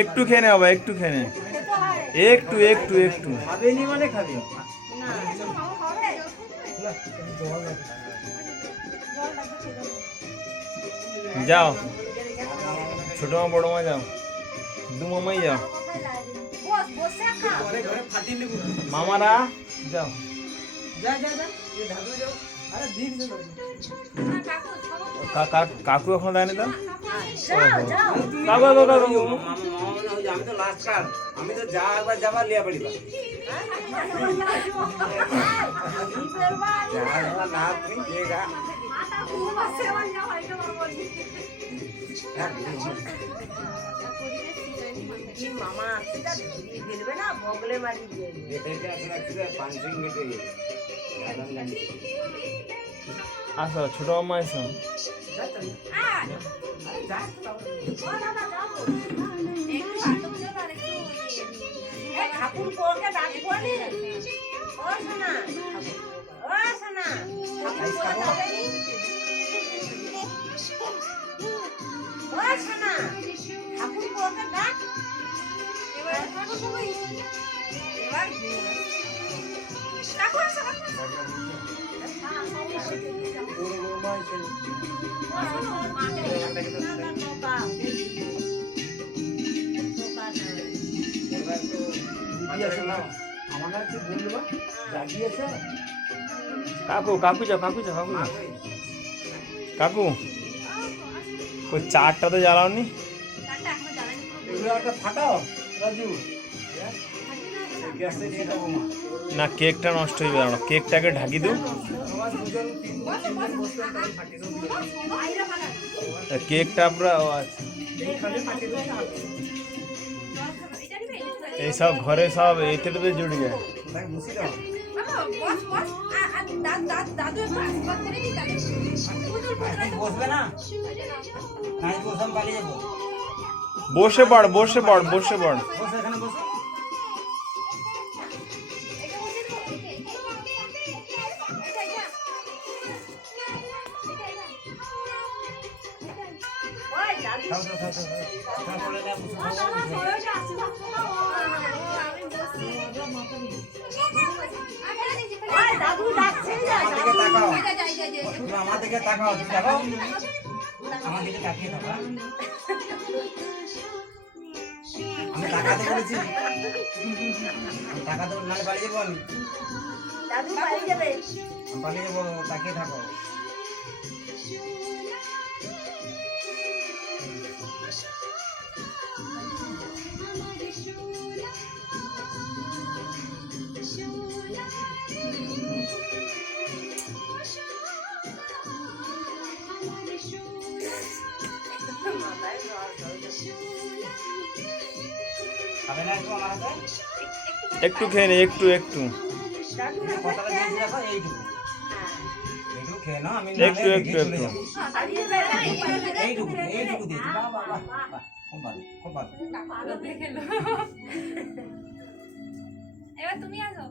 একটু খেয়ে নে বাবা, একটু খেয়ে নে, একটু একটু একটু খাবেনি মানে খাবি যাও, ছোট মা বড় মা যাও, দু মামাই যাও, মামারা যাও, কাকু এখন দেয়নি তো, কাকু কাকু কাকু আমি তো লাস্ট কার, আমি তো যা একবার যাবার লিয়া পড়িবা না তুমি দেগা মামা ফেলবে না বগলে মারি দিয়ে আসো ছোট মামা এসো, ঠাকুর কোকে ডাকবো নি ও সোনা ও সোনা ঠাকুর কোকে ডাকবি ও সোনা ঠাকুর কোকে ডাক এবার ঠাকুর কই এবার ঠাকুর আসো কাকু কাকু যাও, কাকু যাও, কাকু যাও, কাকু ওই চারটা তো জ্বালাওনি, ফাটাও রাজু না কেকটা নষ্ট হয়ে যাবে না, কেকটাকে ঢাকি দিও, কেকটা পুরা এই সব ঘরে সব এইটাতে জুড়ে যায়, বসবে না পালিয়ে যাবো বসে পড় বসে পড় বসে পড়, বসে এখানে বসে আমার দিকে তাকাও, আমার দিকে তাকিয়ে থাকো, আমি তাকাতে বলেছি, তাকাতে নাহলে পালিয়ে যাবো, আমি দাদু পালিয়ে যাবে, পালিয়ে যাবো, তাকিয়ে থাকো। খাবে না একটু আমার হাতে? একটু খেয়ে নে, একটু একটু কথাটা দিয়েছি দেখো, এইটুকু একটু খেয়ে নাও, আমি একটু একটু একটু এইটুকু এইটুকু দিয়েছি, বাহ বাহ বাহ বাহ, খুব ভালো খুব ভালো। এবার তুমি আসো।